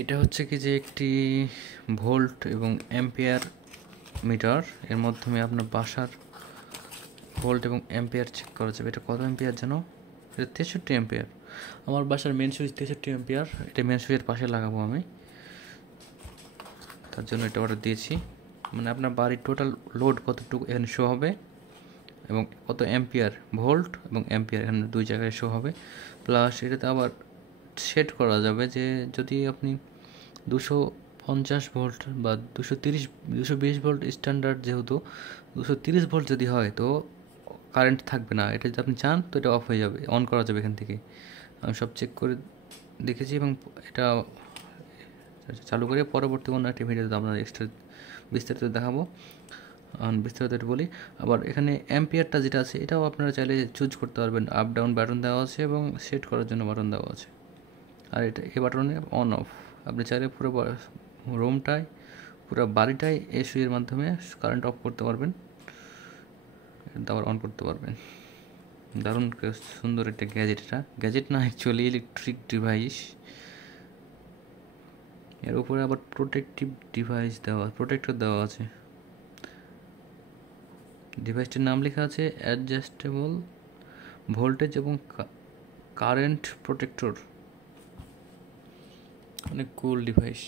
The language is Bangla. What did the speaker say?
এটা হচ্ছে কি যে একটি ভোল্ট এবং অ্যাম্পিয়ার মিটার। এর মাধ্যমে আপনার বাসার ভোল্ট এবং অ্যাম্পিয়ার চেক করা যাবে। এটা কত অ্যাম্পিয়ার যেন? এটা 63 অ্যাম্পিয়ার। আমার বাসার মেন সুইচ 63 অ্যাম্পিয়ার। এটা মেন সুইচের পাশে লাগাবো আমি, তার জন্য এটা অর্ডার দিয়েছি। মানে আপনার বাড়ির টোটাল লোড কতটুকু এখানে শো হবে এবং কত অ্যাম্পিয়ার, ভোল্ট এবং অ্যাম্পিয়ার এখানে দুই জায়গায় শো হবে। প্লাস এটাতে আবার সেট করা যাবে যে যদি আপনি 250 ভোল্ট বা 220 ভোল্ট স্ট্যান্ডার্ড, যেহেতু 230 ভোল্ট যদি হয় তো কারেন্ট থাকবে না। এটা যদি আপনি চান তো এটা অফ হয়ে যাবে, অন করা যাবে এখান থেকে। আমি সব চেক করে দেখেছি এবং এটা চালু করে পরবর্তী অন্য একটি ভিডিওতে আপনার এক্সট্রা বিস্তারিত দেখাবো। বিস্তারিত একটু বলি। আবার এখানে অ্যাম্পিয়ারটা যেটা আছে এটাও আপনারা চাইলে চুজ করতে পারবেন। আপ ডাউন বাটন দেওয়া আছে এবং সেট করার জন্য বাটন দেওয়া আছে। আর এটা এই বাটনে অন অফ, আপনি চাইলে পুরো রুমটায়, পুরো বাড়িটাই এই সুইচের মাধ্যমে কারেন্ট অফ করতে পারবেন, আবার অন করতে পারবেন। দারুণ সুন্দর একটা গ্যাজেট। এটা গ্যাজেট না, অ্যাকচুয়ালি ইলেকট্রিক ডিভাইস। এর উপরে আবার প্রোটেক্টর দেওয়া আছে। ডিভাইসটির নাম লেখা আছে অ্যাডজাস্টেবল ভোল্টেজ এবং কারেন্ট প্রোটেক্টর। অনেক কুল ডিভাইস।